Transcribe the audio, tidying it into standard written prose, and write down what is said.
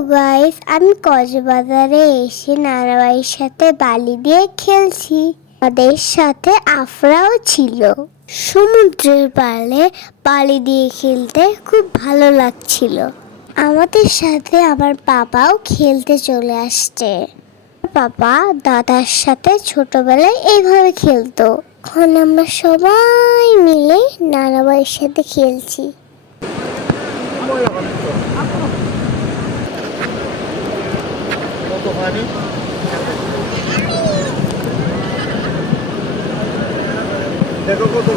Guys, আমি কক্সবাজারে এসে নানাবাড়ির সাথে বালি দিয়ে খেলছি। তাদের সাথে আফরাও ছিল। সমুদ্রের পাড়ে বালি দিয়ে খেলতে খুব ভালো লাগছিল। আমাদের সাথে আমার বাবাও খেলতে চলে আসছে। বাবা দাদার সাথে ছোটবেলায় এইভাবে খেলতো। এখন আমরা সবাই মিলে নানাবাড়ির সাথে খেলছি। দেখো কত